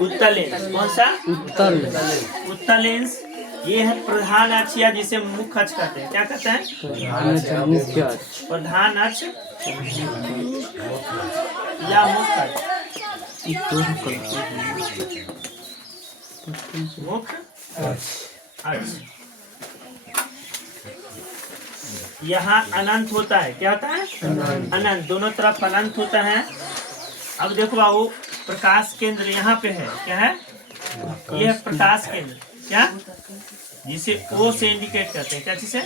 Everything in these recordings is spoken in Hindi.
उत्तल लेंस। कौन सा? उत्तल। उत्तल लेंस। ये है प्रधान अक्ष या जिसे मुख्य अक्ष कहते हैं। क्या कहते हैं? मुख्य अक्ष। प्रधान अक्ष या मुख्य अक्ष। मुख्य अक्ष। यहाँ अनंत होता है। क्या होता है? अनंत। दोनों तरफ अनंत होता है। अब देखो बाबू, प्रकाश केंद्र यहाँ पे है। क्या है? ये है प्रकाश केंद्र। क्या? जिसे ओ से इंडिकेट करते हैं। क्या चीज़ है?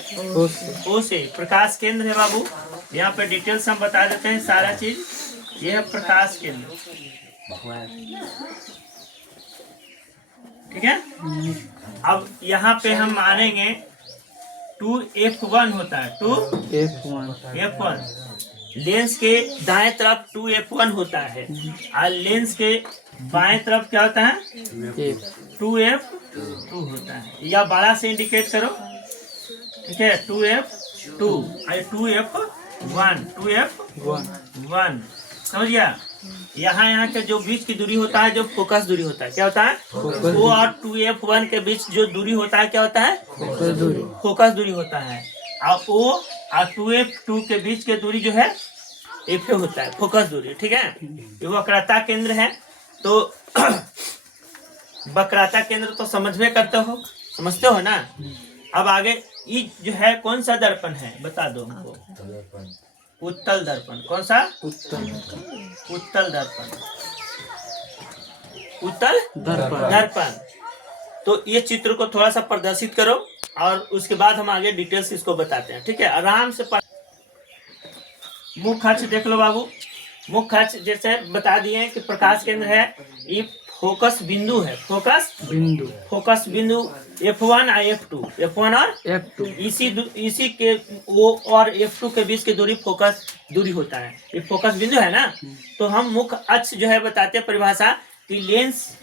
ओ से प्रकाश केंद्र है बाबू। यहाँ पे डिटेल्स हम बता देते हैं सारा चीज। ये है प्रकाश केंद्र। ठीक है। अब यहाँ पे हम मानेंगे 2f1 होता है। 2f1 लेंस के दाएं तरफ 2f1 होता है और लेंस के बाएं तरफ क्या होता है? 2f2 होता है। या बड़ा से इंडिकेट करो। ठीक है। 2f2 और 2f1 समझ गया। यहाँ के जो बीच की दूरी होता है, जो फोकस दूरी होता है, क्या होता है? वो और 2f1 के बीच जो दूरी होता है क्या होता है? फोकस दूरी होता है। और ओ और 2f2 के बीच के दूरी जो है f होता है, फोकस दूरी। ठीक है। ये वक्रता केंद्र है। तो वक्रता केंद्र तो समझ में करते हो, समझते हो ना। अब आगे ये जो है कौन सा दर्पण है बता दो हमको। उत्तल दर्पण। कौन सा? उत्तल दर्पण। उत्तल दर्पण। तो ये चित्र को थोड़ा सा प्रदर्शित करो और उसके बाद हम आगे डिटेल्स इसको बताते हैं। ठीक है। आराम से मुख्य अक्ष देख लो बाबू। मुख्य अक्ष जैसे बता दिए कि प्रकाश केंद्र है। ये फोकस बिंदु है। फोकस बिंदु F1 और F1 और F2। इसी के वो और F2 के बीच की दूरी फोकस दूरी होता है। ये फोकस बिंदु है ना। तो हम मुख्य अक्ष जो है बताते हैं परिभाषा कि लेंस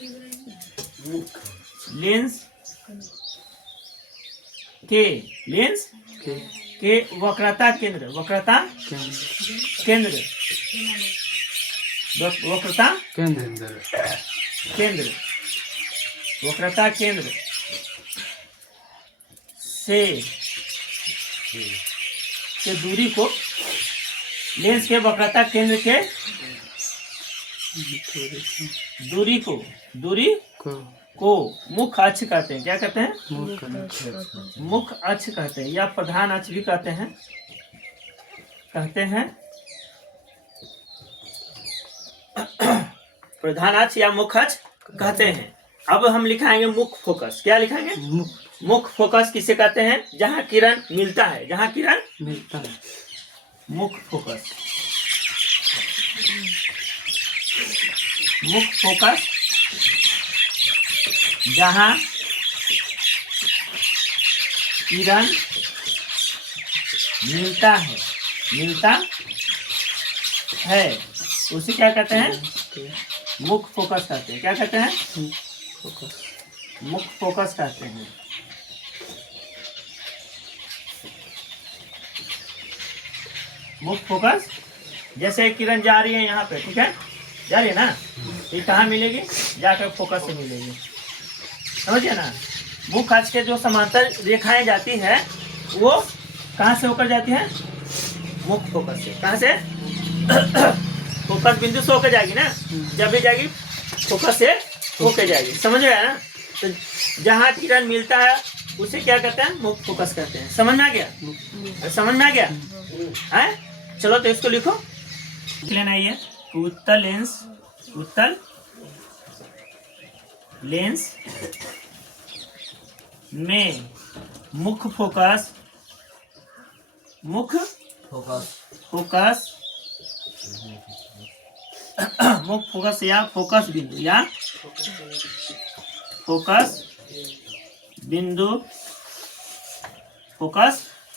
के वक्रता केंद्र से दूरी को लेंस के वक्रता केंद्र के दूरी को मुख्य अक्ष कहते हैं। क्या कहते हैं? मुख्य अक्ष कहते हैं या प्रधान अक्ष भी कहते हैं। प्रधान अक्ष या मुख्य अक्ष कहते हैं। अब हम लिखाएंगे मुख्य फोकस। क्या लिखाएंगे? मुख्य फोकस किसे कहते हैं? जहाँ किरण मिलता है। मुख्य फोकस। जहाँ किरण मिलता है उसे क्या कहते हैं? मुख्य फोकस कहते हैं। क्या कहते हैं? मुख्य फोकस कहते हैं। मुख्य फोकस जैसे किरण जा रही है यहाँ पे। ठीक है। जा रही है ना। ये कहाँ मिलेगी? जाकर फोकस से मिलेगी। समझिए ना। मुख्य अक्ष के जो समांतर रेखाएं जाती है वो कहाँ से होकर जाती है? मुख्य फोकस से। कहाँ से? फोकस बिंदु से होकर जाएगी ना। जब भी जाएगी फोकस से होकर जाएगी। समझ गया ना। तो जहाँ किरण मिलता है उसे क्या कहते हैं? मुख्य फोकस कहते हैं। समझ में आ गया? है? चलो तो इसको लिखो। लेना है उत्तल लेंस में मुख्य फोकस मुख्य फोकस या फोकस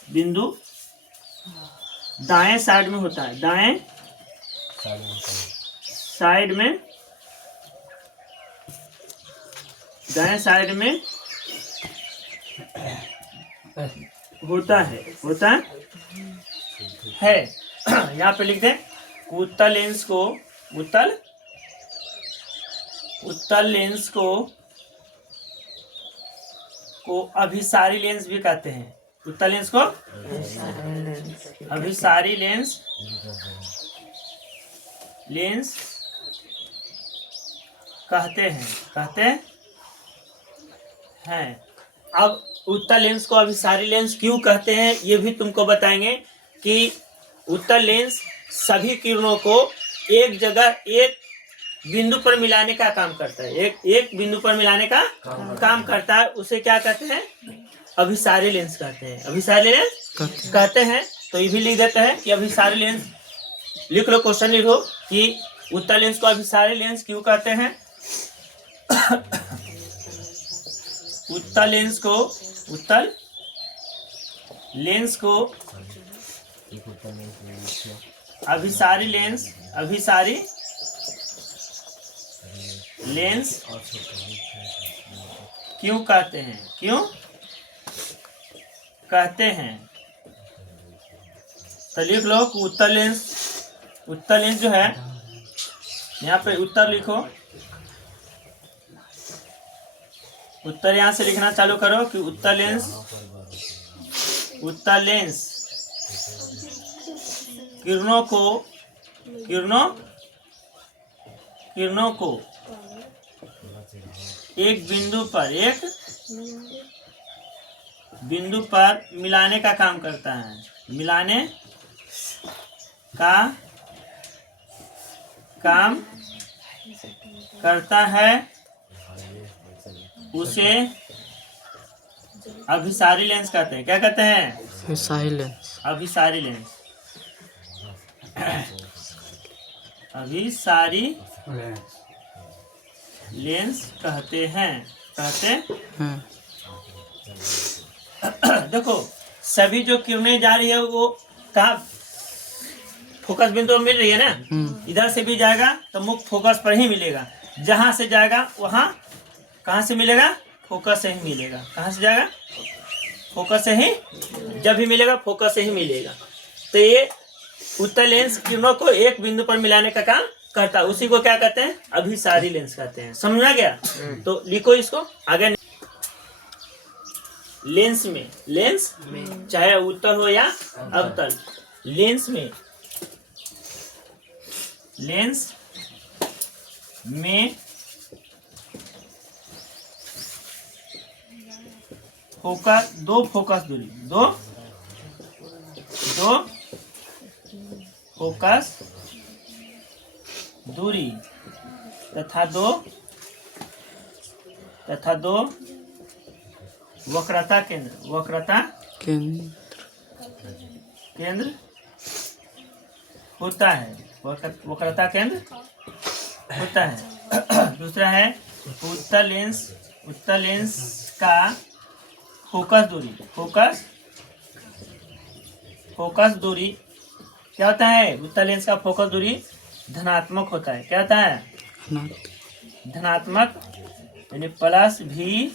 बिंदु दाएं साइड में होता है। दाएं साइड में होता है। यहाँ पे लिख दें उत्तल लेंस को उत्तल लेंस को अभिसारी लेंस भी कहते हैं। उत्तल लेंस को अभिसारी लेंस कहते हैं। अब उत्तल लेंस को अभिसारी लेंस क्यों कहते हैं ये भी तुमको बताएंगे कि उत्तल लेंस सभी किरणों को एक जगह एक बिंदु पर मिलाने का काम करता है। एक बिंदु पर मिलाने का काम करता है। उसे क्या कहते हैं? अभिसारी लेंस कहते हैं। अभिसारी लेंस कहते हैं। तो ये भी लिख देते हैं कि अभिसारी लेंस, लिख लो, क्वेश्चन लिखो कि उत्तल लेंस को अभिसारी लेंस क्यों कहते हैं। उत्तल लेंस को अभिसारी लेंस क्यों कहते हैं? तो लिख लो कि उत्तल लेंस जो है, यहाँ पे उत्तर लिखो। उत्तर यहाँ से लिखना चालू करो कि उत्तल लेंस किरणों को एक बिंदु पर मिलाने का काम करता है। मिलाने का काम करता है। उसे अभिसारी लेंस कहते हैं। क्या कहते हैं? अभिसारी लेंस कहते हैं। देखो, सभी जो किरणें जा रही है वो कहाँ फोकस बिंदु मिल रही है ना। इधर से भी जाएगा तो मुख्य फोकस पर ही मिलेगा। जहां से जाएगा वहां कहाँ से मिलेगा? फोकस से ही मिलेगा। कहाँ से जाएगा? फोकस से ही। जब भी मिलेगा फोकस से ही मिलेगा। तो ये उत्तल लेंस किरणों को एक बिंदु पर मिलाने का काम करता है। उसी को क्या कहते हैं? अभिसारी लेंस कहते हैं। समझा गया? तो लिखो इसको आगे। लेंस में चाहे उत्तल हो या अवतल, लेंस में दो फोकस दूरी तथा दो वक्रता केंद्र होता है। वक्रता केंद्र होता है। दूसरा है उत्तल लेंस का फोकस दूरी क्या होता है? उत्तल लेंस का फोकस दूरी धनात्मक होता है। क्या होता है? धनात्मक, यानी प्लस भी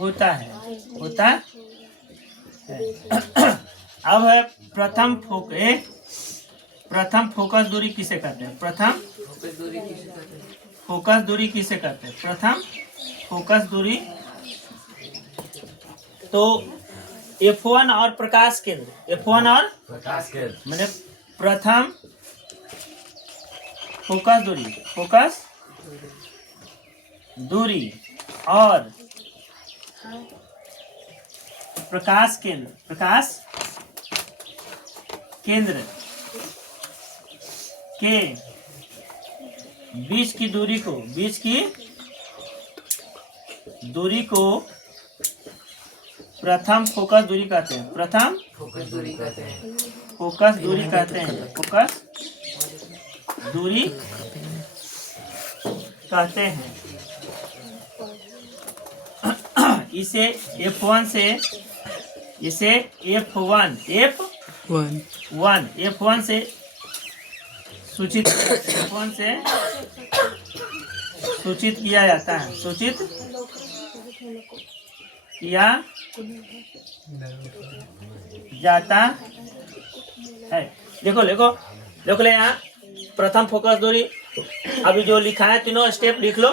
होता है। अब है प्रथम फोकस दूरी किसे कहते हैं? प्रथम फोकस दूरी तो F1 और प्रकाश केंद्र, मैंने प्रथम फोकस दूरी और प्रकाश केंद्र के बीच की दूरी को प्रथम फोकस दूरी कहते हैं। फोकस दूरी कहते हैं। इसे F1 से सूचित किया जाता है। देखो यहाँ प्रथम फोकस दूरी अभी जो लिखा है तीनों स्टेप लिख लो।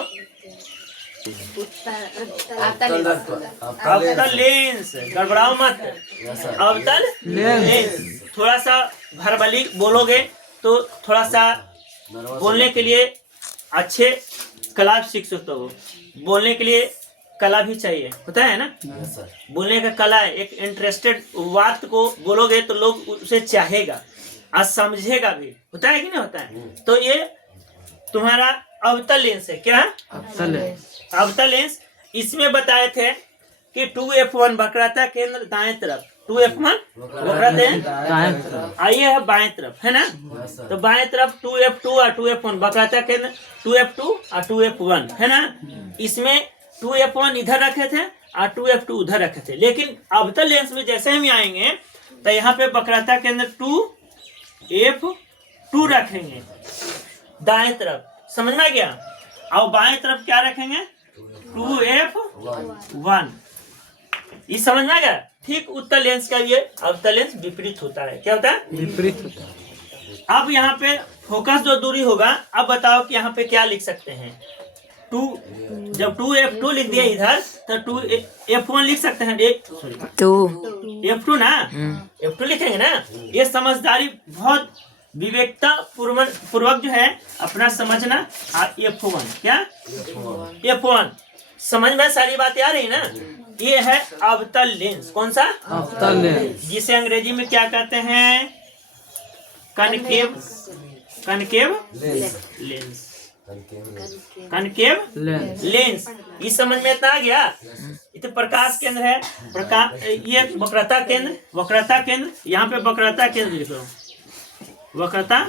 अवतल लेंस, गड़बड़ाओ मत। अवतल लेंस, थोड़ा सा भरबली बोलोगे तो थोड़ा सा बोलने के लिए अच्छे कला सीख सकते हो। बोलने के लिए कला भी चाहिए, होता है ना। बोलने का कला है, एक इंटरेस्टेड बात को बोलोगे तो लोग उसे चाहेगा और समझेगा भी, होता है कि नहीं होता है। तो ये तुम्हारा अवतल लेंस है। क्या अवतल लेंस? अवतल लेंस। इसमें बताए थे कि 2f1 वक्रता केंद्र दाएं तरफ, 2f1 वक्रता दाएं तरफ, आइए है बाएं तरफ, है ना। तो बाएं तरफ 2f2 और 2f1 वक्रता केंद्र 2f2 और 2f1, है ना। इसमें 2f1 इधर रखे थे और 2f2 उधर रखे थे। लेकिन अवतल लेंस में जैसे हम आएंगे तो यहाँ पे वक्रता केंद्र 2f2 रखेंगे दाएं तरफ, समझ में आ गया। और बाएं तरफ क्या रखेंगे? 2f1। ये समझ में आ गया। ठीक उत्तल लेंस का ये अवतल लेंस विपरीत होता है। क्या होता है? विपरीत होता है। अब यहाँ पे फोकस जो दूरी होगा, अब बताओ कि यहाँ पे क्या लिख सकते हैं। 2, जब 2f2 लिख दिया इधर तो 2f1 लिख सकते हैं। f2 ना, f2 लिखेंगे ना। ये समझदारी बहुत विवेकता पूर्वक जो है अपना समझना। f1 क्या? f1 समझ में सारी बातें आ रही ना। ये है अवतल लेंस। कौन सा? अवतल लेंस, जिसे अंग्रेजी में क्या कहते हैं? Concave lens. Concave lens. इस समझ में इतना आ गया। इतने प्रकाश केंद्र है, प्रकाश ये वक्रता केंद्र यहाँ पे वक्रता केंद्र लिख लो। वक्रता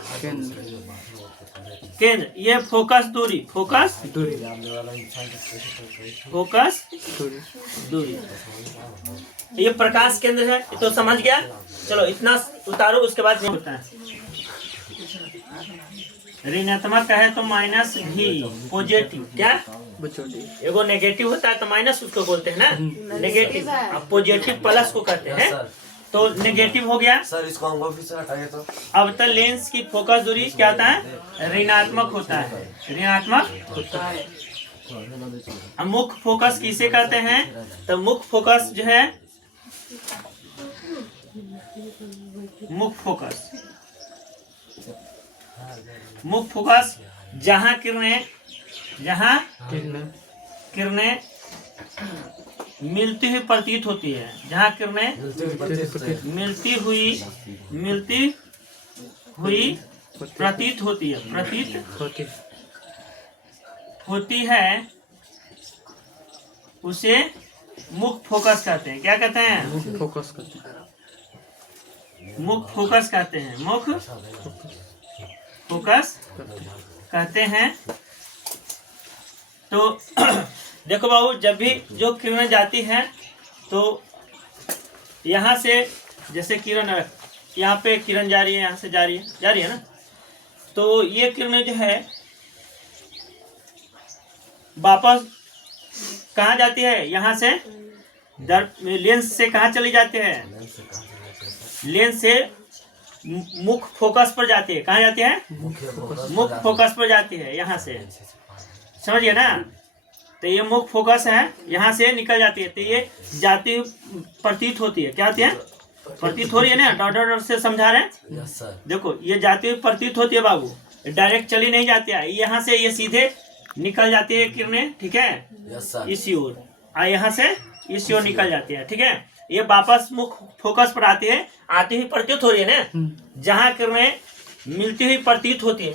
केंद्र, ये फोकस दूरी, ये प्रकाश केंद्र है। तो समझ गया। चलो इतना उतारो, उसके बाद क्या होता है? ऋणात्मक है तो माइनस भी, पॉजिटिव क्या? एगो नेगेटिव होता है तो माइनस उसको बोलते हैं ना, नेगेटिव। अब पॉजिटिव प्लस को कहते हैं। तो नेगेटिव हो गया। सर इसको हम ऑफिस से हटाइए तो। अवतल लेंस की फोकस दूरी क्या होता है? ऋणात्मक होता है, ऋणात्मक होता है। अब मुख्य फोकस किसे कहते हैं? तो मुख्य फोकस जो है, मुख्य फोकस जहाँ किरणें मिलती हुई प्रतीत होती है, जहाँ किरणें मिलती हुई प्रतीत होती है, उसे मुख्य फोकस कहते हैं। क्या कहते हैं? मुख्य फोकस करते हैं। मुख्य फोकस कहते हैं, मुख्य फोकस कहते हैं। तो देखो बाबू, जब भी जो किरणें जाती हैं तो यहाँ से, जैसे किरण यहाँ पे किरण जा रही है, यहाँ से जा रही है ना। तो ये किरणें जो है वापस कहाँ जाती है? यहाँ से लेंस से कहाँ चली जाती है? लेंस से मुख्य फोकस पर जाती है। कहाँ जाती है? मुख्य फोकस पर जाती है, यहाँ से, समझिए ना। तो ये मुख्य फोकस है, यहाँ से निकल जाती है। तो ये जाती प्रतीत होती है। क्या होती है? प्रतीत हो रही है ना। डॉट से समझा रहे हैं। देखो ये जाती हुई प्रतीत होती है बाबू, डायरेक्ट चली नहीं जाती है। यहाँ से ये सीधे निकल जाती है किरणें, ठीक है, इसी ओर, और यहाँ से इसी ओर निकल जाती है, ठीक है। ये वापस मुख्य फोकस पर आती है, आती हुई प्रतीत हो रही है ना। जहाँ किरणें मिलती हुई प्रतीत होती है।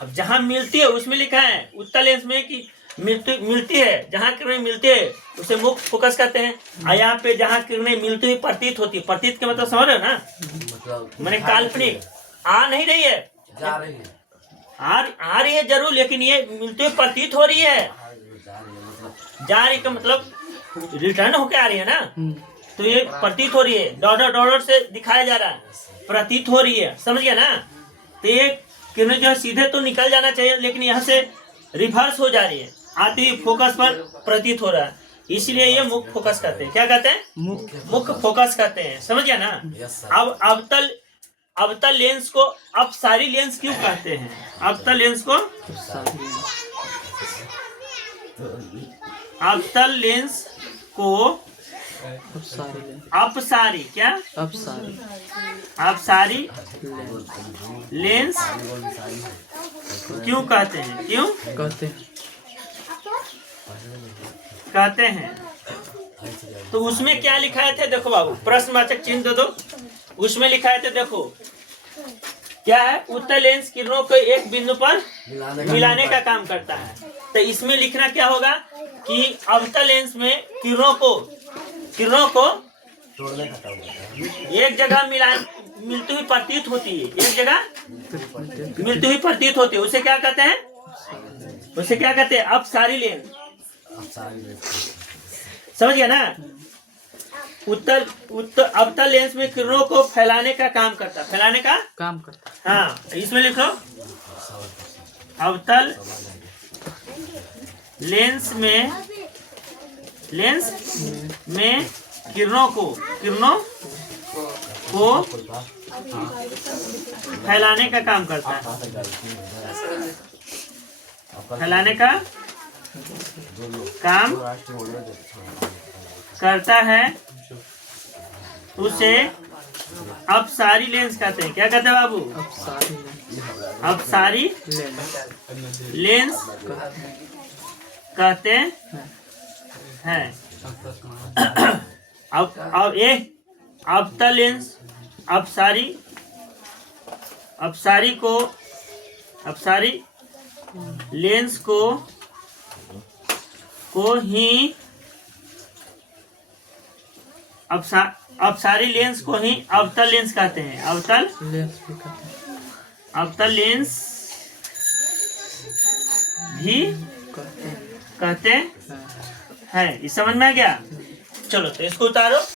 अब जहाँ मिलती है उसमें लिखा है उत्तल लेंस में कि मिलती है। जहाँ किरणें मिलती है उसे मुख्य फोकस कहते हैं। और यहाँ पे जहाँ किरणें मिलती हुई प्रतीत होती है, प्रतीत के मतलब समझ रहे हो ना, मैंने काल्पनिक आ नहीं रही है, जा रही है, आ रही है जरूर, लेकिन ये मिलती हुई प्रतीत हो रही है। जा रही का मतलब रिटर्न होके आ रही है ना। तो ये प्रतीत हो रही है, डॉलर से दिखाया जा रहा है, प्रतीत हो रही है, समझ गया ना। तो ये किरणें जो है सीधे तो निकल जाना चाहिए, लेकिन यहाँ से रिवर्स हो जा रही है, आती हुई फोकस पर प्रतीत हो रहा है, इसलिए ये मुख्य फोकस कहते हैं। क्या कहते हैं? मुख्य फोकस कहते हैं, समझ गया ना। अब अवतल अवतल लेंस को अपसारी लेंस क्यों कहते हैं? अवतल लेंस को अवतल लेंस को अपसारी क्या अपसारी लेंस क्यों कहते हैं? क्यों कहते हैं? तो उसमें क्या लिखाए थे देखो बाबू, प्रश्नवाचक चिन्ह दे दो। उसमें लिखाए थे देखो क्या है, उत्तल लेंस किरणों को एक बिंदु पर मिलाने का काम करता है। तो इसमें लिखना क्या होगा कि अवतल लेंस में किरणों को तोड़ने का काम होता है। एक जगह मिलती हुई प्रतीत होती है, एक जगह मिलती हुई प्रतीत होती है, उसे क्या कहते हैं? उसे क्या कहते हैं? अपसारी लेंस। अब सारी समझ गया ना? अवतल लेंस में किरणों को फैलाने का काम करता है, फैलाने का काम करता है। हाँ, इसमें लिखो अवतल लेंस में किरणों को फैलाने का काम करता है, फैलाने का काम करता है, उसे अपसारी लेंस कहते हैं। क्या कहते हैं बाबू? अपसारी लेंस कहते हैं। अब एक अवतल लेंस अपसारी लेंस को ही अपसारी लेंस को ही अवतल लेंस कहते हैं। अवतल लेंस भी कहते हैं। इस समझ में आ गया? चलो तो इसको उतारो।